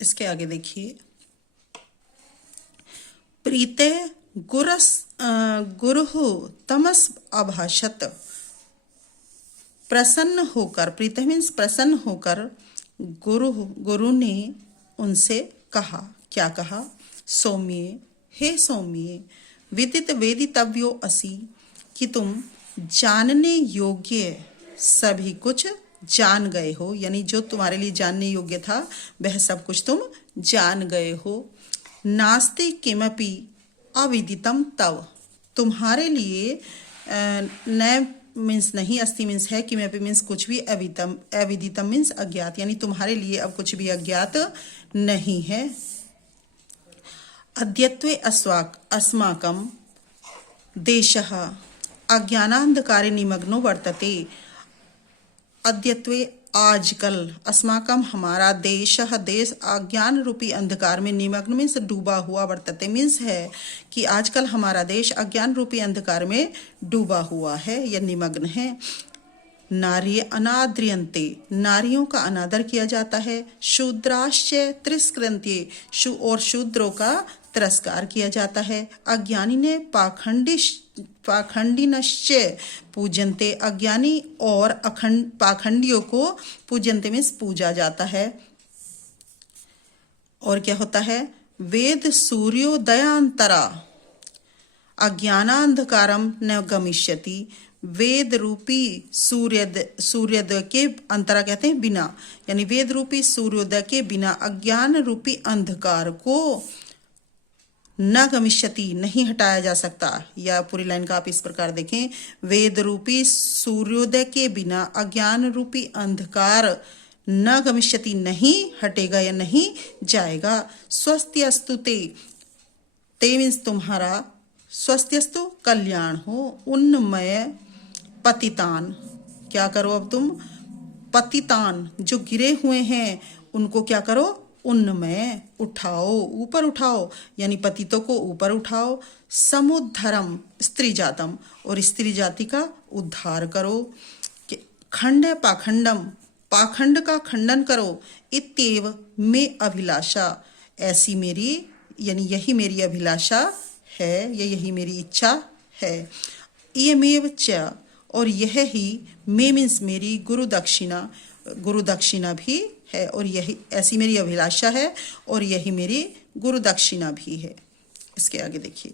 इसके आगे देखिए, प्रीते गुरस गुरुः तमस अभाषत। प्रसन्न होकर, प्रीते मीन्स प्रसन्न होकर, गुरु ने उनसे कहा, क्या कहा? सौम्ये, हे सौम्ये, विदित वेदितव्यो असि, कि तुम जानने योग्य सभी कुछ जान गए हो, यानी जो तुम्हारे लिए जानने योग्य था वह सब कुछ तुम जान गए हो। नास्ति किमपि अविदितम तव, तुम्हारे लिए न मीन्स नहीं, अस्ति मीन्स है, किमपि मीन्स कुछ भी, अविदितम मीन्स अज्ञात, यानी तुम्हारे लिए अब कुछ भी अज्ञात नहीं है। अद्यत्वे अस्माकं देशः अज्ञानांधकारे निमग्नो वर्तते। अद्यत्वे आजकल, अस्माकं हमारा, देशः देश, अज्ञान रूपी अंधकार में, निमग्न मीन्स डूबा हुआ, वर्तते मीन्स है कि आजकल हमारा देश अज्ञान रूपी अंधकार में डूबा हुआ है या निमग्न है। नारी अनाद्रियन्ते, नारियों का अनादर किया जाता है। शूद्राश्च तिरस्कृत्ये, और शूद्रों का तिरस्कार किया जाता है। अज्ञानी ने पाखंडिनश्च पूजन्ते, अज्ञानी और पाखंडियों को पूजन्ते मीन्स पूजा जाता है। और क्या होता है? वेद सूर्योदयांतरा अज्ञानांधकारम न गमिष्यति, वेद रूपी सूर्योदय के अंतरा कहते हैं बिना, यानी वेद रूपी सूर्योदय के बिना अज्ञान रूपी अंधकार को न गमिष्यति, नहीं हटाया जा सकता। या पूरी लाइन का आप इस प्रकार देखें, वेद रूपी सूर्योदय के बिना अज्ञान रूपी अंधकार न गमिष्यति, नहीं हटेगा या नहीं जाएगा। स्वस्त्यस्तु ते मीन्स तुम्हारा, स्वस्त्यस्तु कल्याण हो। उन्नमय पतितान, क्या करो अब तुम? पतितान, जो गिरे हुए हैं उनको क्या करो? उन्नमय, उठाओ, ऊपर उठाओ, यानी पतितों को ऊपर उठाओ। समुद्धरम स्त्री जातम, और स्त्री जाति का उद्धार करो। खंड पाखंडम, पाखंड का खंडन करो। इत्येव में अभिलाषा, ऐसी मेरी, यानी यही मेरी अभिलाषा है, या यही मेरी इच्छा है। इयमेव च, और यह ही, मे मीन्स मेरी, गुरु दक्षिणा भी है, और यही ऐसी मेरी अभिलाषा है, और यही मेरी गुरु दक्षिणा भी है। इसके आगे देखिए,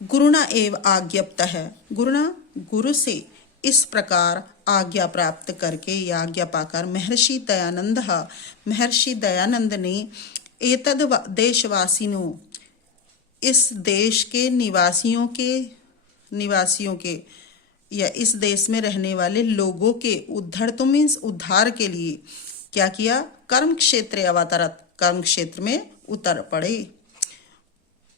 गुरुना एव आज्ञप्तः, गुरु से इस प्रकार आज्ञा प्राप्त करके या आज्ञा पाकर महर्षि दयानंद ने एतद देशवासिनो, इस देश के निवासियों के या इस देश में रहने वाले लोगों के उद्धार के लिए क्या किया? कर्म क्षेत्र अवतरत, कर्म क्षेत्र में उतर पड़े।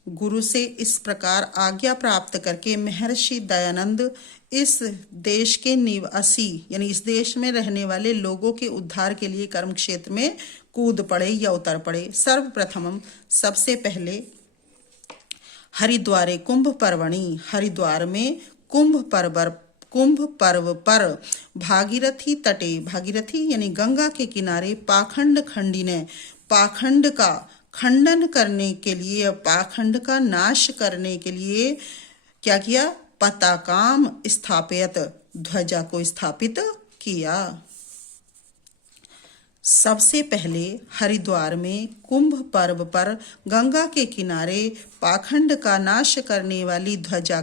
गुरु से इस प्रकार आज्ञा प्राप्त करके महर्षि दयानंद इस देश के निवासी, यानी इस देश में रहने वाले लोगों के उद्धार के लिए कर्म क्षेत्र में कूद पड़े या उतर पड़े। सर्वप्रथम, सबसे पहले, हरिद्वारे कुंभ पर्वणि, हरिद्वार में कुंभ पर्व पर, भागीरथी तटे, भागीरथी यानी गंगा के किनारे, पाखंड खंडी ने, पाखंड का खंडन करने के लिए, पाखंड का नाश करने के लिए क्या किया? पताकाम स्थापित, ध्वजा को स्थापित किया। सबसे पहले हरिद्वार में कुंभ पर्व पर गंगा के किनारे पाखंड का नाश करने वाली ध्वजा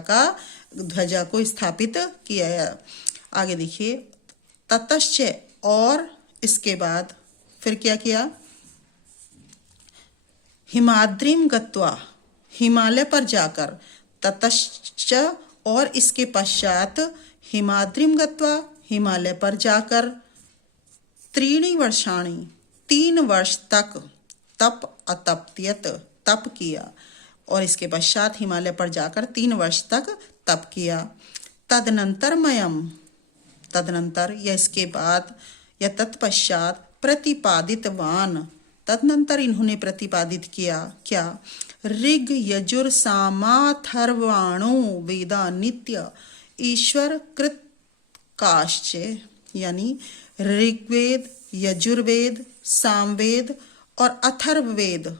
को स्थापित किया। आगे देखिए, ततश्च, और इसके बाद फिर क्या किया? हिमाद्रिम गत्वा, हिमालय पर जाकर, ततश्च, और इसके पश्चात, हिमाद्रिम गत्वा, हिमालय पर जाकर, त्रीणि वर्षाणि, 3 वर्ष तक, तप अतप्यत, तप किया, और इसके पश्चात हिमालय पर जाकर 3 वर्ष तक तप किया। तदनंतर या इसके बाद या तत्पश्चात, प्रतिपादितवान, तदनंतर इन्होंने प्रतिपादित किया, क्या? ऋग यजुर सामाथर्वाणो वेदा नित्य ईश्वर कृत काश्च, यानी ऋग्वेद, यजुर्वेद, सामवेद और अथर्ववेद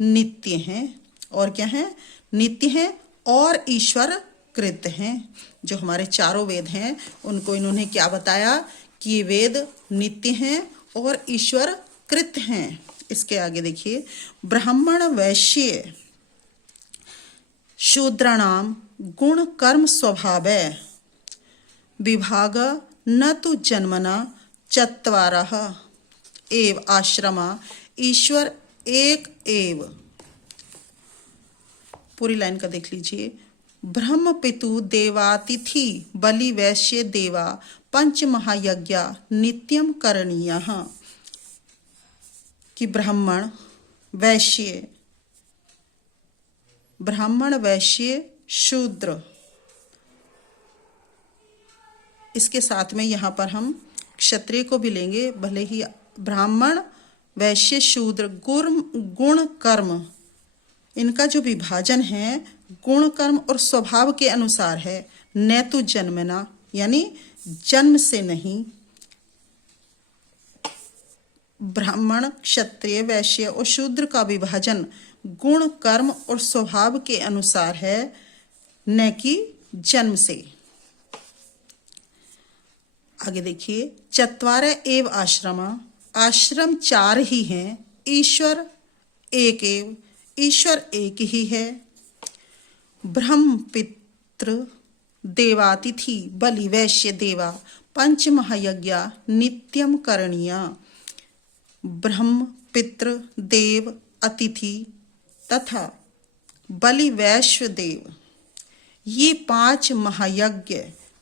नित्य हैं। और क्या हैं? नित्य हैं और ईश्वर कृत हैं। जो हमारे चारों वेद हैं उनको इन्होंने क्या बताया कि ये वेद नित्य हैं और ईश्वर कृत हैं। इसके आगे देखिए, ब्राह्मण वैश्य शूद्राणाम गुण कर्म स्वभावे विभाग न तो जन्मना चत्वारः एव आश्रमा ईश्वर एक एव। पूरी लाइन का देख लीजिए। ब्रह्म पितु देवातिथि बलि वैश्य देवा पंच महायज्ञ नित्यम करणीयः। कि ब्राह्मण वैश्य शूद्र, इसके साथ में यहाँ पर हम क्षत्रिय को भी लेंगे। भले ही ब्राह्मण वैश्य शूद्र गुण कर्म, इनका जो विभाजन है गुण कर्म और स्वभाव के अनुसार है। न तो जन्मना यानी जन्म से नहीं। ब्राह्मण, क्षत्रिय, वैश्य और शूद्र का विभाजन गुण कर्म और स्वभाव के अनुसार है, न कि जन्म से। आगे देखिए, चत्वारः एव आश्रमा, आश्रम 4 ही हैं। ईश्वर एक एव, ईश्वर एक ही है। ब्रह्म पितृ देवातिथि बलि वैश्य देवा पंच महायज्ञ नित्यम करणीय। ब्रह्म, पितृ, देव, अतिथि तथा बलि वैश्य देव, ये 5 महायज्ञ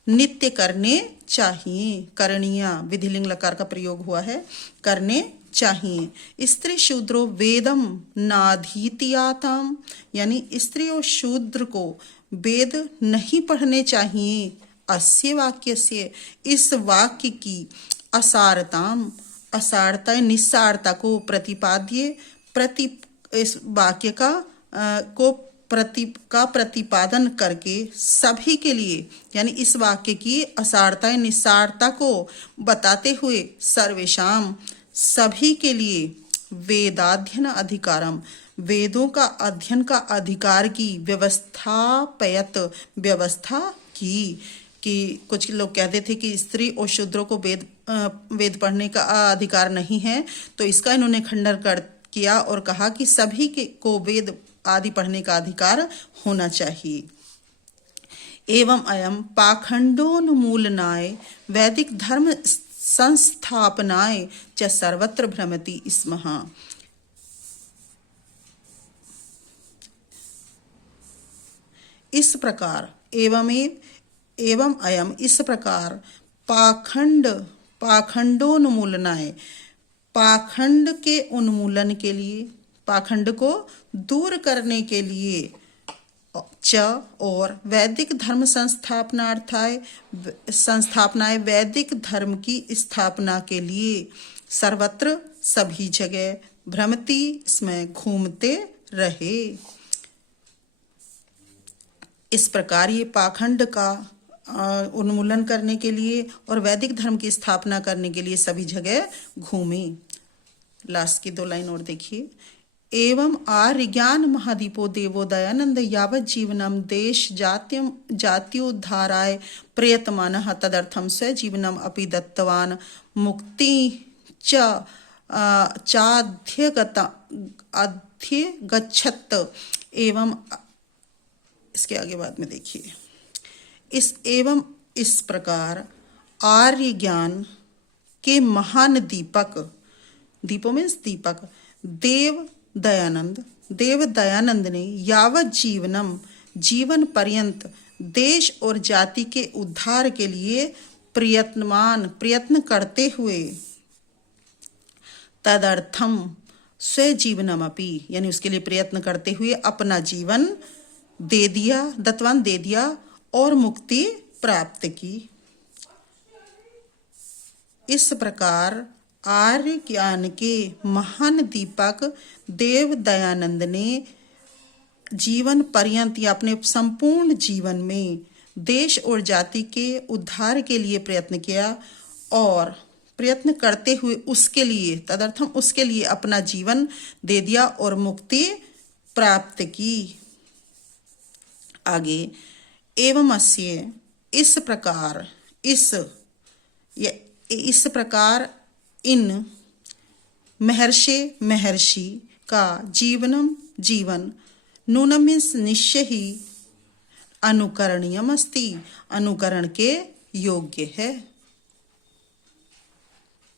नित्य करने चाहिए। करणीय विधिलिंग लकार का प्रयोग हुआ है, करने चाहिए। स्त्री शूद्रो वेदम नाधीतियाताम, यानी स्त्री और शूद्र को वेद नहीं पढ़ने चाहिए। अस्य वाक्य से, इस वाक्य की असारताम, असारता निस्सारता को प्रतिपाद्य इस वाक्य का प्रतिपादन करके सभी के लिए, यानी इस वाक्य की असारता निस्सारता को बताते हुए सर्वेशाम सभी के लिए वेदाध्ययन अधिकारम, वेदों का अध्ययन का अधिकार की व्यवस्था की। कि कुछ लोग कहते थे कि स्त्री और शूद्रों को वेद पढ़ने का अधिकार नहीं है, तो इसका इन्होंने खंडन किया और कहा कि सभी को वेद आदि पढ़ने का अधिकार होना चाहिए। एवं अयम पाखंडोन्मूलनाय वैदिक धर्म संस्थापनाय च सर्वत्र भ्रमति स्म। इस प्रकार एवं अयम, इस प्रकार पाखंडोन्मूलनाय, पाखंड के उन्मूलन के लिए, पाखंड को दूर करने के लिए, च और वैदिक धर्म संस्थापनाएं, वैदिक धर्म की स्थापना के लिए, सर्वत्र सभी जगह, भ्रमति इसमें घूमते रहे। इस प्रकार ये पाखंड का उन्मूलन करने के लिए और वैदिक धर्म की स्थापना करने के लिए सभी जगह घूमे। लास्ट की 2 लाइन और देखिए। एवं आर्य ज्ञान महादीपो देवो दयानंद यावत् जीवनम देश जात्योद्धाराय प्रयतमानः तदर्थम स्वजीवनम अपि दत्तवान मुक्ति चाध्यगच्छत्। एवं इसके आगे बाद में देखिए, इस प्रकार आर्य ज्ञान के महान दीपक, दीपो मीन्स दीपक, देव दयानंद ने यावत जीवन पर्यंत देश और जाति के उद्धार के लिए प्रयत्न करते हुए, तदर्थम स्वजीवनमपि, यानी उसके लिए प्रयत्न करते हुए अपना जीवन दत्तवान दे दिया और मुक्ति प्राप्त की। इस प्रकार आर्य ज्ञान के महान दीपक देव दयानंद ने जीवन पर्यंत या अपने संपूर्ण जीवन में देश और जाति के उद्धार के लिए प्रयत्न किया और प्रयत्न करते हुए उसके लिए, तदर्थम उसके लिए अपना जीवन दे दिया और मुक्ति प्राप्त की। आगे, एवं अस्य, इस प्रकार, इस प्रकार इन महर्षि का जीवन नूनम मीन्स निश्चय ही अनुकरणीयम अस्ति, अनुकरण के योग्य है।